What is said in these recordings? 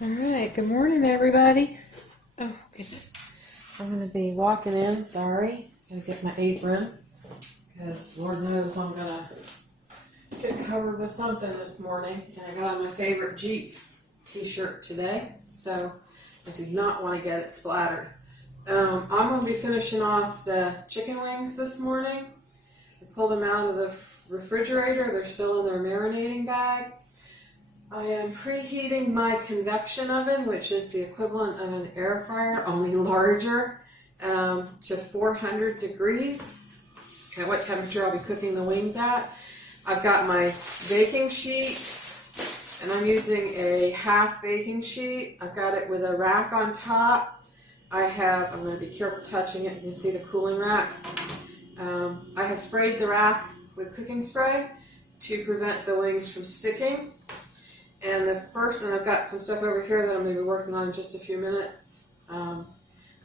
All right, good morning, everybody. Oh, goodness. I'm going to be walking in, sorry. Gotta get my apron, because Lord knows I'm going to get covered with something this morning. And I got on my favorite Jeep t-shirt today, so I do not want to get it splattered. I'm going to be finishing off the chicken wings this morning. I pulled them out of the refrigerator. They're still in their marinating bag. I am preheating my convection oven, which is the equivalent of an air fryer, only larger, to 400 degrees. At what temperature I'll be cooking the wings at. I've got my baking sheet, and I'm using a half baking sheet. I've got it with a rack on top. I'm going to be careful touching it. You can see the cooling rack. I have sprayed the rack with cooking spray to prevent the wings from sticking. And I've got some stuff over here that I'm going to be working on in just a few minutes. I'm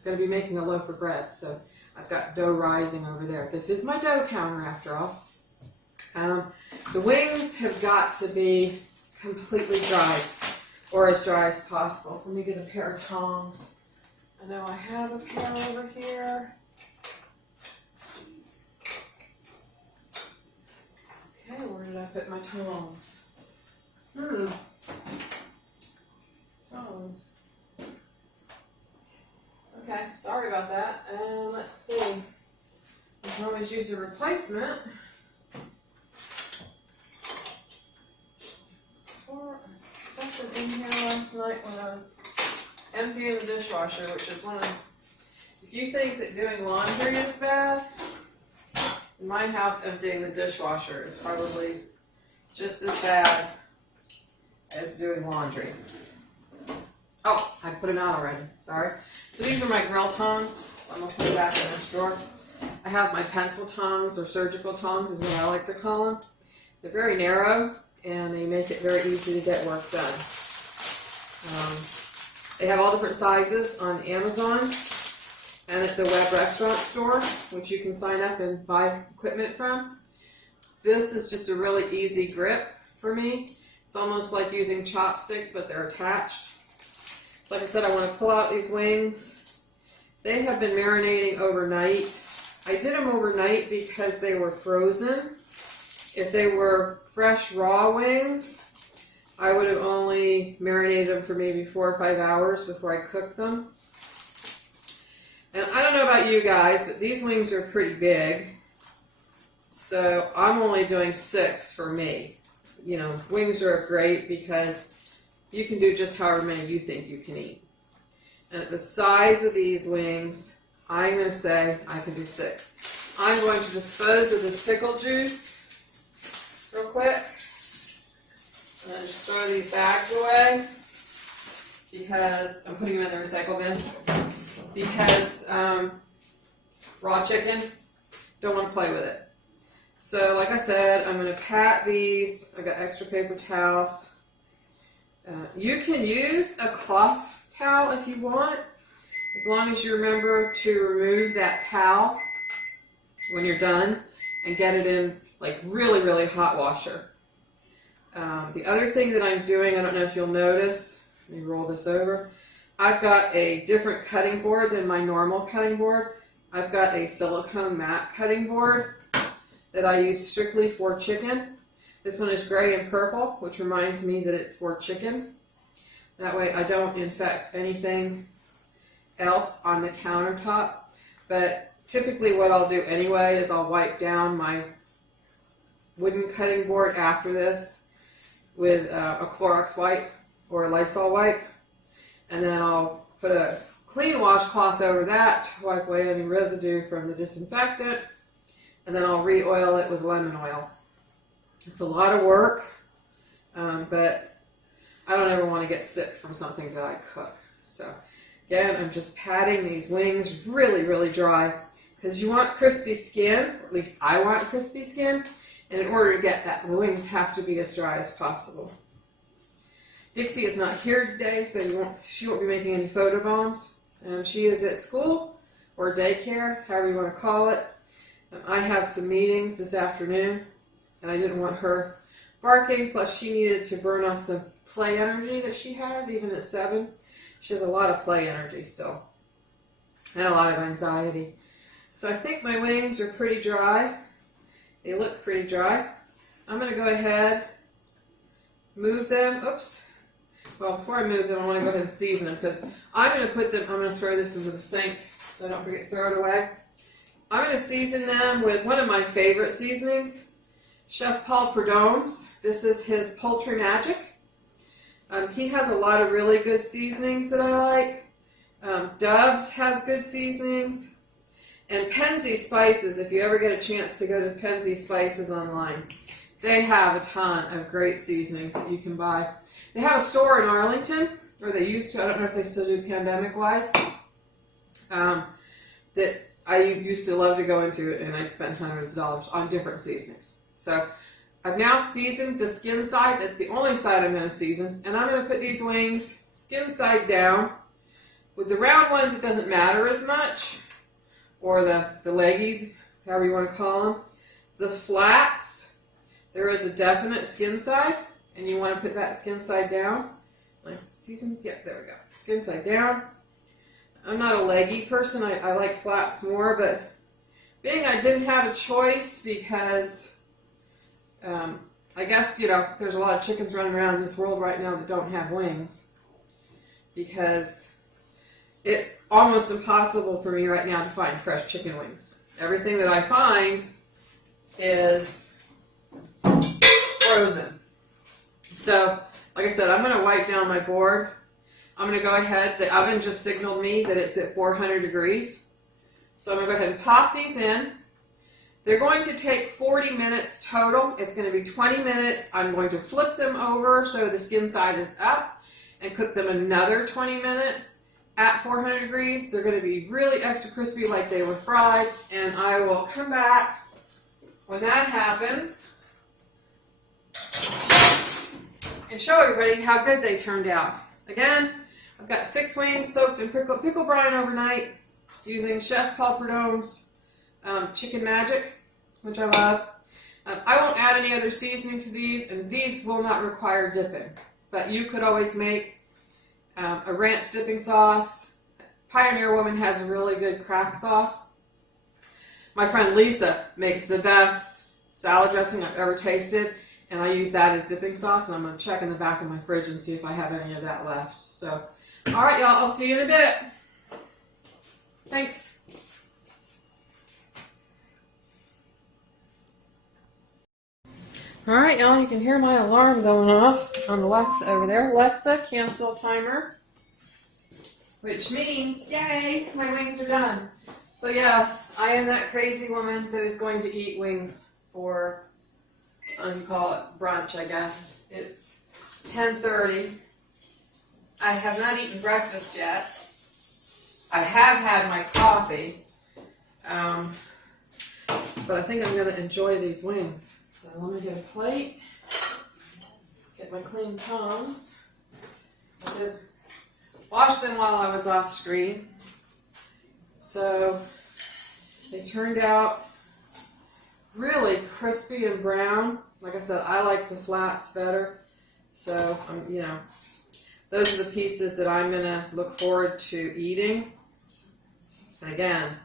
going to be making a loaf of bread, so I've got dough rising over there. This is my dough counter after all. The wings have got to be completely dry, or as dry as possible. Let me get a pair of tongs. I know I have a pair over here. Okay, where did I put my tongs? Tongs. Okay, sorry about that. Let's see. You can always use a replacement. I stuffed it in here last night when I was emptying the dishwasher, which is if you think that doing laundry is bad, in my house emptying the dishwasher is probably just as bad as doing laundry. Oh, I put them out already. Sorry. So these are my grill tongs. So I'm going to put them back in this drawer. I have my pencil tongs, or surgical tongs is what I like to call them. They're very narrow, and they make it very easy to get work done. They have all different sizes on Amazon and at the web restaurant store, which you can sign up and buy equipment from. This is just a really easy grip for me. It's almost like using chopsticks, but they're attached. So like I said, I want to pull out these wings. They have been marinating overnight. I did them overnight because they were frozen. If they were fresh, raw wings, I would have only marinated them for maybe 4 or 5 hours before I cooked them. And I don't know about you guys, but these wings are pretty big. So I'm only doing 6 for me. You know, wings are great because you can do just however many you think you can eat. And at the size of these wings, I'm going to say I can do 6. I'm going to dispose of this pickle juice real quick. And then just throw these bags away because I'm putting them in the recycle bin. Because raw chicken, don't want to play with it. So, like I said, I'm going to pat these. I got extra paper towels. You can use a cloth towel if you want, as long as you remember to remove that towel when you're done and get it in like really, really hot washer. The other thing that I'm doing, I don't know if you'll notice, let me roll this over. I've got a different cutting board than my normal cutting board. I've got a silicone mat cutting board that I use strictly for chicken. This one is gray and purple, which reminds me that it's for chicken. That way I don't infect anything else on the countertop. But typically what I'll do anyway is I'll wipe down my wooden cutting board after this with a Clorox wipe or a Lysol wipe. And then I'll put a clean washcloth over that to wipe away any residue from the disinfectant. And then I'll re-oil it with lemon oil. It's a lot of work, but I don't ever want to get sick from something that I cook. So again, I'm just patting these wings really, really dry because you want crispy skin, or at least I want crispy skin, and in order to get that, the wings have to be as dry as possible. Dixie is not here today, so she won't be making any photo bombs. She is at school or daycare, however you want to call it. I have some meetings this afternoon, and I didn't want her barking, plus she needed to burn off some play energy that she has, even at 7. She has a lot of play energy still, and a lot of anxiety. So I think my wings are pretty dry. They look pretty dry. I'm going to go ahead, move them. Oops. Well, before I move them, I want to go ahead and season them, because I'm going to put them, I'm going to throw this into the sink so I don't forget to throw it away. I'm going to season them with one of my favorite seasonings, Chef Paul Prudhomme's. This is his Poultry Magic. He has a lot of really good seasonings that I like. Dubs has good seasonings. And Penzi Spices, if you ever get a chance to go to Penzi Spices online, they have a ton of great seasonings that you can buy. They have a store in Arlington, or they used to, I don't know if they still do pandemic-wise, that I used to love to go into, and I'd spend hundreds of dollars on different seasonings. So I've now seasoned the skin side. That's the only side I'm going to season. And I'm going to put these wings skin side down. With the round ones, it doesn't matter as much, or the leggies, however you want to call them. The flats, there is a definite skin side, and you want to put that skin side down. Like season, yep, there we go. Skin side down. I'm not a leggy person. I like flats more, but being I didn't have a choice because I guess, there's a lot of chickens running around in this world right now that don't have wings, because it's almost impossible for me right now to find fresh chicken wings. Everything that I find is frozen. So, like I said, I'm going to wipe down my board. I'm going to go ahead. The oven just signaled me that it's at 400 degrees. So I'm going to go ahead and pop these in. They're going to take 40 minutes total. It's going to be 20 minutes. I'm going to flip them over so the skin side is up and cook them another 20 minutes at 400 degrees. They're going to be really extra crispy like they were fried. And I will come back when that happens and show everybody how good they turned out. Again, I've got 6 wings soaked in pickle brine overnight using Chef Paul Prudhomme's Chicken Magic, which I love. I won't add any other seasoning to these, and these will not require dipping. But you could always make a ranch dipping sauce. Pioneer Woman has a really good crack sauce. My friend Lisa makes the best salad dressing I've ever tasted, and I use that as dipping sauce, and I'm going to check in the back of my fridge and see if I have any of that left. So, all right, y'all, I'll see you in a bit. Thanks. All right, y'all, you can hear my alarm going off on Alexa over there. Alexa, cancel timer, which means, yay, my wings are done. So yes, I am that crazy woman that is going to eat wings for, you call it brunch, I guess. It's 10:30. I have not eaten breakfast yet. I have had my coffee, but I think I'm going to enjoy these wings. So let me get a plate, get my clean tongs. I did wash them while I was off screen. So they turned out really crispy and brown. Like I said, I like the flats better. So, those are the pieces that I'm going to look forward to eating. And again,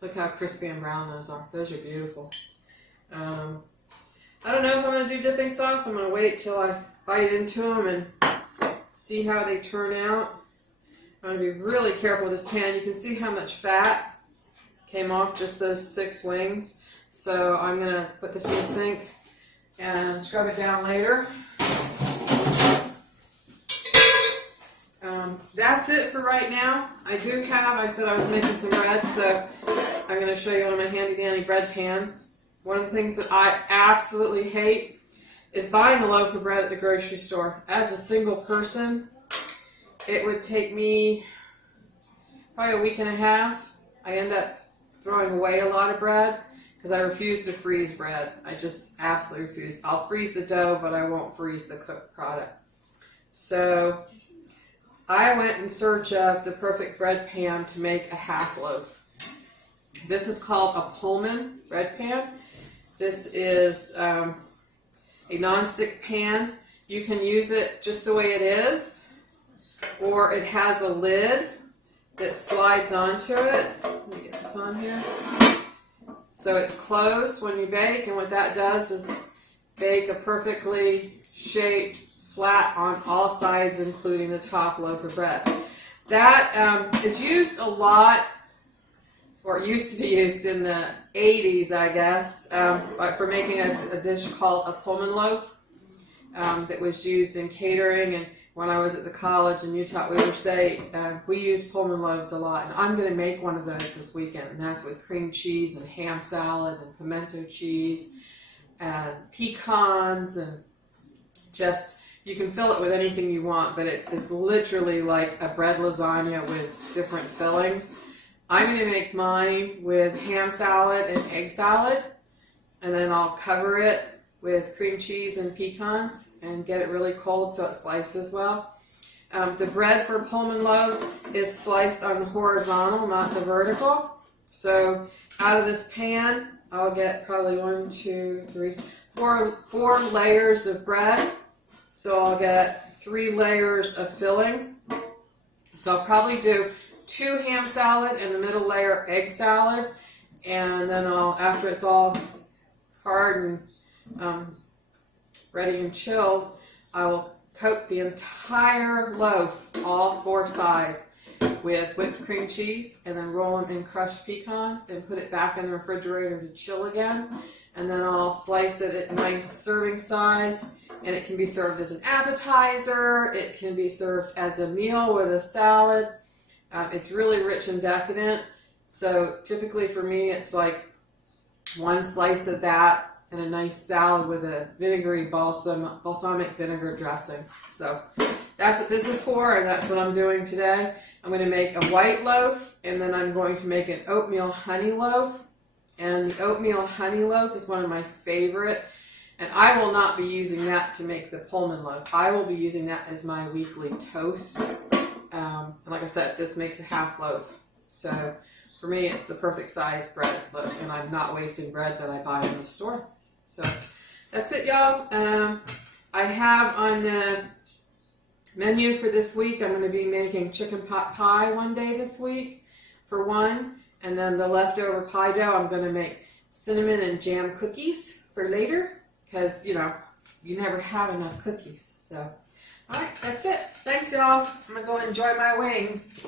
look how crispy and brown those are. Those are beautiful. I don't know if I'm going to do dipping sauce. I'm going to wait till I bite into them and see how they turn out. I'm going to be really careful with this pan. You can see how much fat came off just those 6 wings. So I'm going to put this in the sink and scrub it down later. That's it for right now. I said I was making some bread, so I'm going to show you one of my handy dandy bread pans. One of the things that I absolutely hate is buying a loaf of bread at the grocery store. As a single person, it would take me probably a week and a half. I end up throwing away a lot of bread because I refuse to freeze bread. I just absolutely refuse. I'll freeze the dough, but I won't freeze the cooked product. So I went in search of the perfect bread pan to make a half loaf. This is called a Pullman bread pan. This is a nonstick pan. You can use it just the way it is, or it has a lid that slides onto it. Let me get this on here. So it's closed when you bake, and what that does is bake a perfectly shaped flat on all sides, including the top loaf of bread. That is used a lot, or it used to be used in the 80s, I guess, for making a dish called a Pullman loaf that was used in catering. And when I was at the college in Utah at Weber State, we used Pullman loaves a lot. And I'm going to make one of those this weekend, and that's with cream cheese and ham salad and pimento cheese and pecans, and just, you can fill it with anything you want, but it's literally like a bread lasagna with different fillings. I'm going to make mine with ham salad and egg salad, and then I'll cover it with cream cheese and pecans and get it really cold so it slices well. The bread for Pullman loaves is sliced on the horizontal, not the vertical. So out of this pan, I'll get probably 4 layers of bread. So I'll get 3 layers of filling. So I'll probably do 2 ham salad and the middle layer egg salad, and then after it's all hard and ready and chilled, I will coat the entire loaf, all 4 sides, with whipped cream cheese, and then roll them in crushed pecans and put it back in the refrigerator to chill again. And then I'll slice it at nice serving size, and it can be served as an appetizer. It can be served as a meal with a salad. It's really rich and decadent. So typically for me, it's like 1 slice of that and a nice salad with a vinegary balsamic vinegar dressing. So that's what this is for, and that's what I'm doing today. I'm going to make a white loaf, and then I'm going to make an oatmeal honey loaf. And the oatmeal honey loaf is one of my favorite. And I will not be using that to make the Pullman loaf. I will be using that as my weekly toast. And like I said, this makes a half loaf. So for me, it's the perfect size bread loaf. And I'm not wasting bread that I buy in the store. So that's it, y'all. I have on the menu for this week, I'm going to be making chicken pot pie one day this week for one. And then the leftover pie dough, I'm going to make cinnamon and jam cookies for later, because, you never have enough cookies. So, all right, that's it. Thanks, y'all. I'm going to go enjoy my wings.